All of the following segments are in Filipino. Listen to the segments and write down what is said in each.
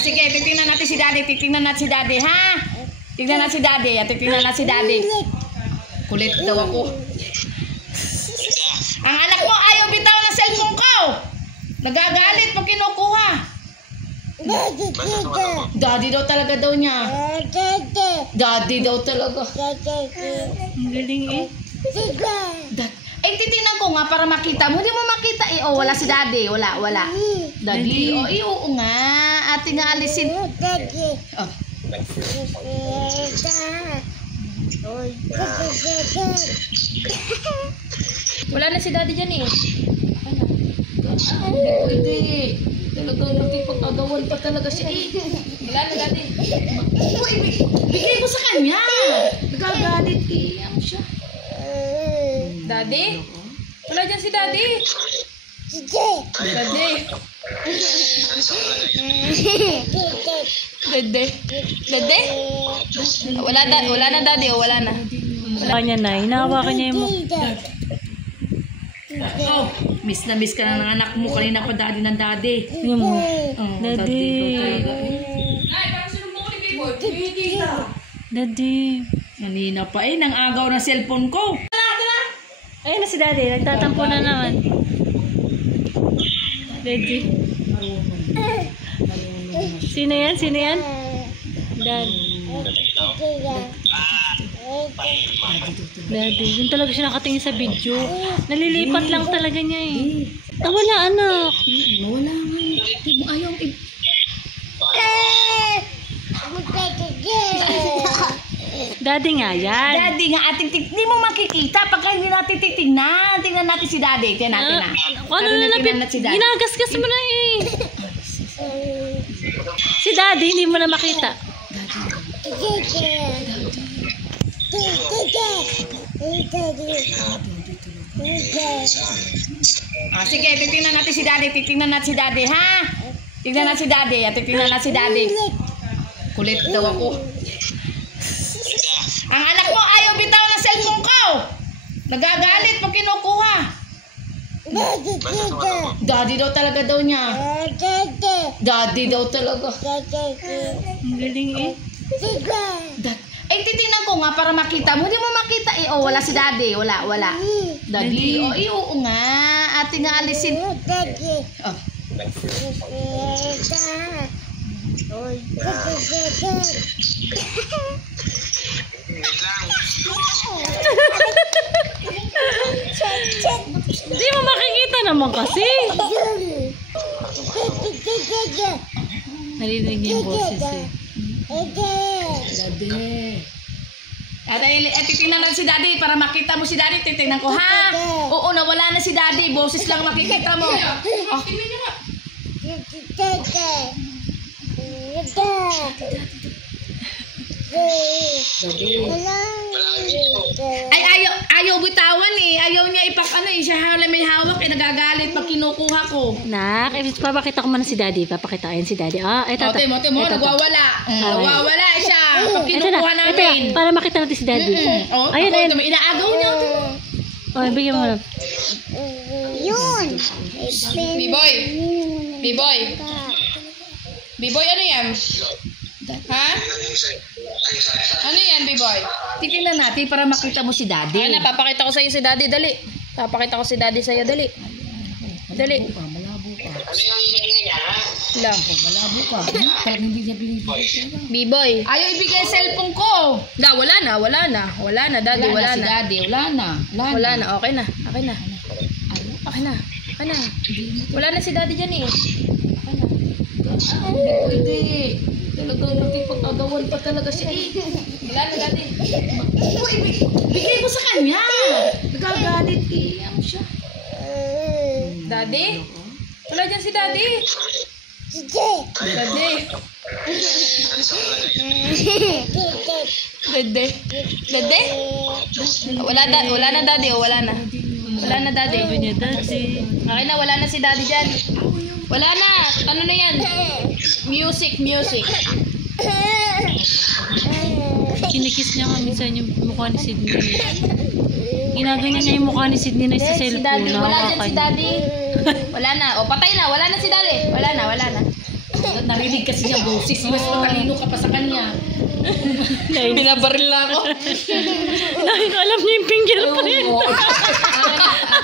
Sige, titingnan natin si Daddy. Titingnan natin si Daddy, ha? Tingnan natin si Daddy. Titingnan natin si Daddy. Kulit daw ako. Ang anak mo ayaw bitaw ng cellphone ko. Nagagalit pag kinukuha. Daddy daw talaga daw niya. Daddy daw talaga. Ang galing eh. Ay, titingnan ko nga para makita mo. Hindi mo makita eh. Oh, wala si Daddy. Wala. Daddy. Oh, oo nga. Ate nga alisin. Oh. Wala na si Daddy dyan eh. Hindi. Talagang nakipag-agawan pa talaga siya eh. Wala na Daddy. Bigay mo sa kanya. Nagagalit eh. Ano siya? Daddy? Wala dyan si Daddy. Daddy. Daddy? Wala na Daddy. Wala na. Kanya na. Hinahawakan niya yung Oh, miss na miss ka na ng anak mo. Kanina pa Daddy ng Daddy. yung mo. Oh, Daddy. Daddy. Kanina pa eh. Nang agaw ng cellphone ko. Ayun na si Daddy. Nagtatampo na naman. Daddy. Sino yan? Daddy. Yun talaga siya nakatingin sa video. Nalilipat lang talaga niya eh. Nawala anak. Nawala nga eh. Ayaw Daddy nga yan. Daddy nga ating hindi mo makikita pagka hindi natin titignan. Tingnan natin si Daddy. Tingnan natin na. Ano na napit? Ginagasgas mo na eh. Si Daddy hindi mo na makita. Sige, titingnan natin si Daddy. Titingnan natin si Daddy, ha? Tingnan natin si Daddy. Titingnan natin si Daddy. Kulit daw ako. Ang anak mo ayaw bitaw ng cellphone ko. Nagagalit pag kinukuha. Daddy daw talaga daw niya. Daddy daw talaga. Ang galing eh. Ay, titingnan ko nga para makita mo. Hindi mo makita eh. Oh, wala si Daddy. Wala. Daddy. Oh, oo nga. Ate nga alisin. Oh. Hindi mo makikita naman kasi. Narinig niya yung boses eh. Daddy. At titingnan natin si Daddy para makita mo si Daddy. Titingnan ko, ha? Oo, nawala na si Daddy. Boses lang makikita mo. Oh. Ay, ayaw bitawan eh. Ayaw niya siya may hawak eh. Nagagalit pag kinukuha ko. Nak, papakita ko muna si Daddy. Papakita ko si Daddy. Ito. Mo, nagwawala. Nagwawala siya. Pag kinukuha namin. Ito, para makita natin si Daddy. Ayun. Inaagaw niya. Bigyan mo na. Yun. B-boy, ano yan? Ha? Ano yan, B-boy? Titingnan natin para makita mo si Daddy. Papakita ko sa iyo si Daddy, dali. Papakita ko si Daddy sa iyo, dali. Malabo ka. Malabo ka. Parang hindi niya binibigay. B-boy. Ayaw ibigay cellphone ko. Wala na, Daddy, wala na. Si Daddy, wala na. Okay na. Wala na si Daddy dyan eh. Hindi. Talagang nakipag-agawan pa talaga siya eh. Wala na, Daddy. Bigay mo sa kanya. Nagagalit eh. Ano siya? Daddy? Wala dyan si Daddy. Daddy? Wala na, Daddy. Wala na, Daddy. Okay na, wala na si Daddy dyan. Wala na. Ano na yan? Music. Kinikis niya nga minsan yung mukha ni Sydney. Ginaganyan niya yung mukha ni Sydney na sa Si cellphone. Daddy, wala dyan Hawakan si niya. Daddy. Wala na. O, patay na. Wala na si Daddy. Wala na. Narinig kasi niya boses. Mas matalino ka pa sa kanya. Binabaril na ako. Dahil alam niya yung fingerprint.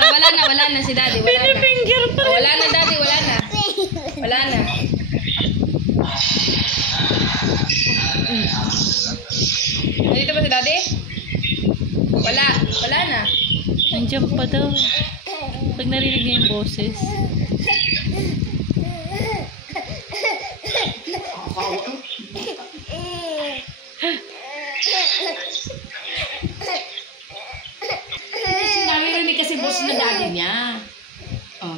Wala na si Daddy. Wala na. Fingerprint. Wala na, Daddy. Wala na. Wala na. Nandito ba si Daddy? Wala na. Nandiyan pa daw. Pag narinig niya yung boses. Naririnig kasi boss na Daddy niya. Oh,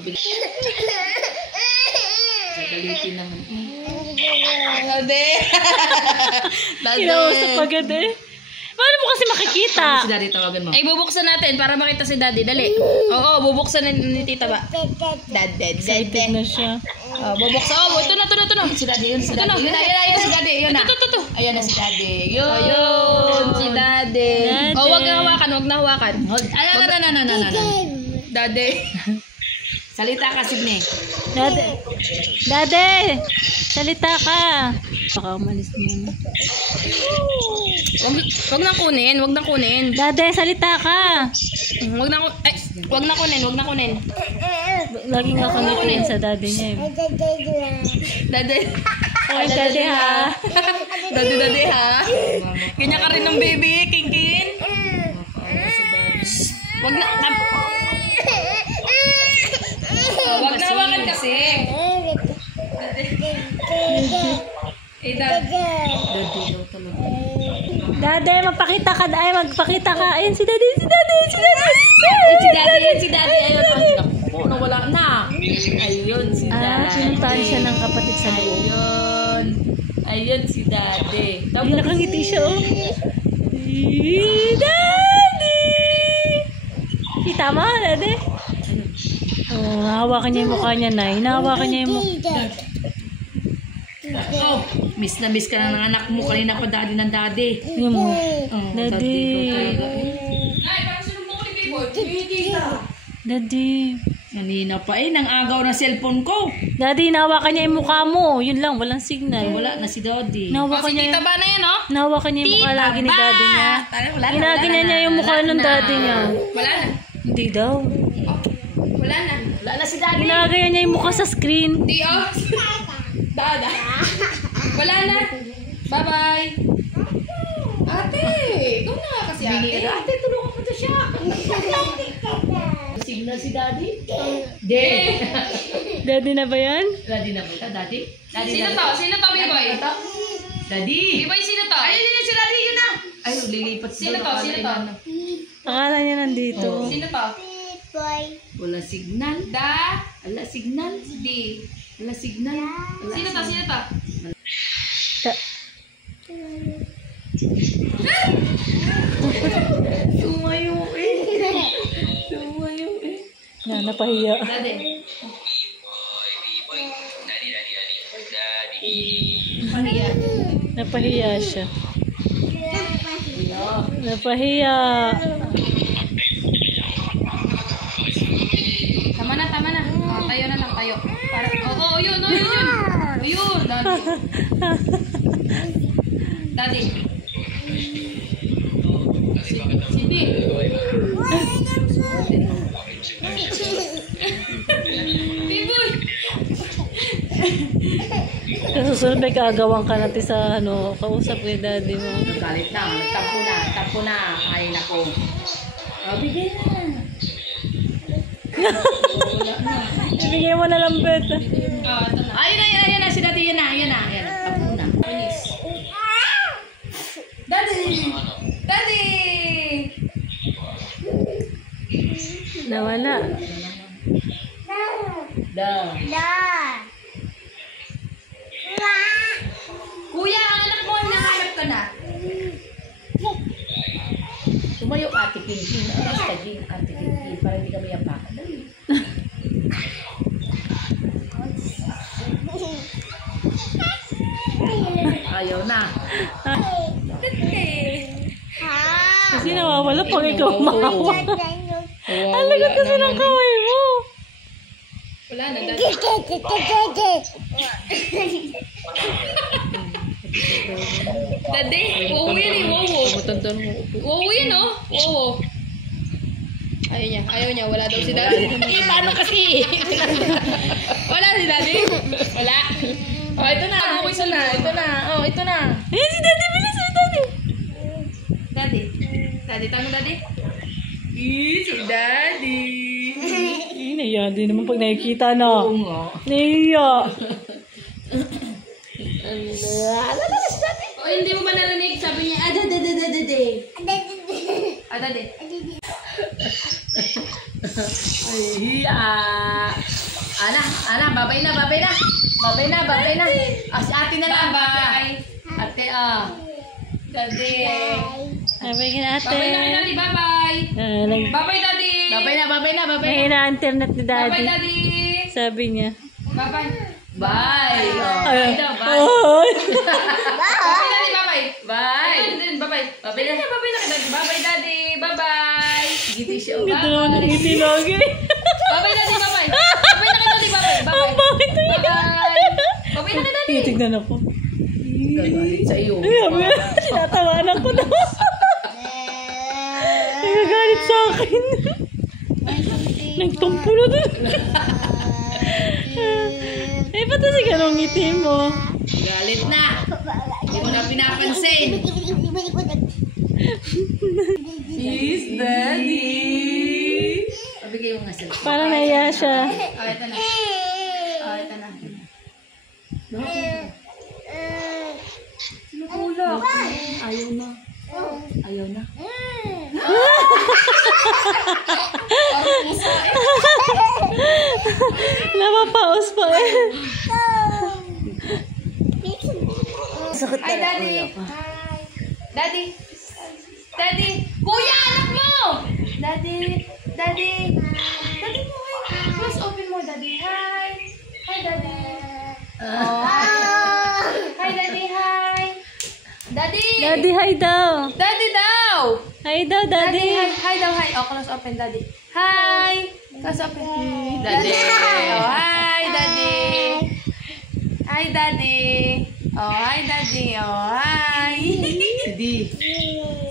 galitin naman. Daddy. Kinausap agad eh. Paano mo kasi makikita? Si Daddy tawagan mo. Ay, bubuksan natin para makita si Daddy. Dali. Oo, bubuksan ni Tita ba? Excited na siya. Oh, bubuksan. Oh, ito na. Si Daddy yun, si Daddy. Yun na, si Daddy. Yun na. Ito. Ayan na si Daddy. Yun. Ayun, si Daddy. Oh, wag na hawakan. Ano. Daddy. Salita ka, Sydney. Daddy! Salita ka! Baka umalis muna. Wag na kunin. Daddy, salita ka! Wag na kunin. Laging ako nakikinig sa daddy niya eh. Daddy. Oy, daddy ha! Daddy ha. Ganyan ka rin ng baby, Kinkin. Wag na hawakan kasi. Daddy, magpakita ka. Ayun, si daddy. Si Daddy. Ayun. Naku, nawala na. Ayun, si Daddy. Sinuntahan siya ng kapatid sa loob. Ayun, si Daddy. Ay, nakangiti siya oh. Daddy! Kita mo, Daddy? Oh, nahawakan niya yung mukha niya, Nay. Nahawakan niya yung mukha. Oh, miss na miss ka na ng anak mo. Kanina pa Daddy ng Daddy. Yung mo. Oh, Daddy. Daddy. Kanina pa nang agaw ng cellphone ko. Daddy, nahawakan niya yung mukha mo. Yun lang, walang signal. Wala na si Daddy. Nahawakan niya. Tita ba na yan, oh? Nahawakan niya yung mukha lagi ni Daddy niya. Wala Ginaganyan niya yung mukha ng Daddy niya. Wala na. Hindi daw. Wala na si Daddy. Ginagayan niya yung mukha sa screen. Di, oh. Dada. Wala na. Bye-bye. Ate, ikaw na nga kasi ate. Ate, tulungan ko to siya. Signal si Daddy? Daddy na ba yan? Daddy na ba ito? Daddy? Sino to, B-boy? Daddy. B-boy, sino to? Ayun, si Daddy, yun na. Ay, lilipat Sino to? Akala niya nandito. Sino to? Wala signal. Wala signal. Wala signal. Sino to? Tumayo eh. Napahiya. Daddy. Napahiya siya. Napahiya. Tama na. Oh, tayo na lang, tayo. Yun. Ayun, Daddy. Sini. Biboy. Susunod may kaagawan ka natin sa kausap ko yung daddy mo. Galit na. Tampo na. Ay, nako. Bigay na. Ibigay mo na lang, Bet. Ayun na. Si Daddy, yun na. Tampo na. Daddy! Nawala. Kuya, ang anak mo, hinahanap ka na. Tumayo ka, Ate Kinkin. Basta din, Ate Kinkin. Para hindi kami yapakan. Ayaw na. Hindi nawawala pag ikaw mahawa. Ang lagot kasi ng kamay mo. Wala na, daddy. Daddy, wow yan eh, wow. Wow yan oh, wow. Ayaw niya, wala daw si daddy. Paano kasi? Wala si daddy? Wala. Oh, ito na, ito na. Ayan si daddy, bilis si daddy. Daddy, tanong daddy. Si daddy. Nahiya din naman pag nakikita na. Nahiya. Oh, hindi mo ba narinig? Sabi niya, daddy. Ana, babay na. Si ate na lang. Bye. Ate, Daddy. Sabi ka na ate. Bye na, daddy. Bye. Bye, daddy. babay na. Mahina internet ni Bye, daddy. daddy. Sabi niya. Bye. Bye. Ay. Bye. Ay. Bye, daddy. Bye. Bye. Bye. Bye na, daddy. Bye, daddy. Bye. Giti siya. Ganda naman ng ngiti lagi. Bye, daddy. Bye. Bye na, daddy. Bye. Ang bakit na yun? Bye na, daddy. Titignan ako. Gagalit sa iyo. Ay, tinatawanan ko na. Nagagalit sa akin. Nagtumpo na doon. Eh, ba't kasi ganong ngiti mo? Galit na. Hindi mo na pinapansin. Yes, daddy. Pabigay mo nga sila. Parang naiya siya. Ito na. Sinutulak. Ayaw na. Napapaos pa eh. Sakit Ay, daddy. Daddy. Kuya, anak mo! Daddy mo, hi. Close open mo, daddy. Hi, daddy. Hi, daddy, hi. Daddy. Daddy, hi daw. Daddy daw. Hi daw, daddy. Hi daw, hi. Oh, close open, daddy. Hi. Close open. Daddy. Oh, hi, daddy. Hi, daddy. Oh, hi, daddy. Oh, hi.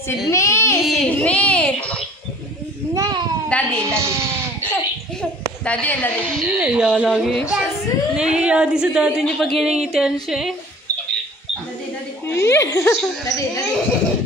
Sydney. Daddy. Daddy. Naiya lagi. Naiya din sa daddy niya pag hiningitian siya eh. Daddy.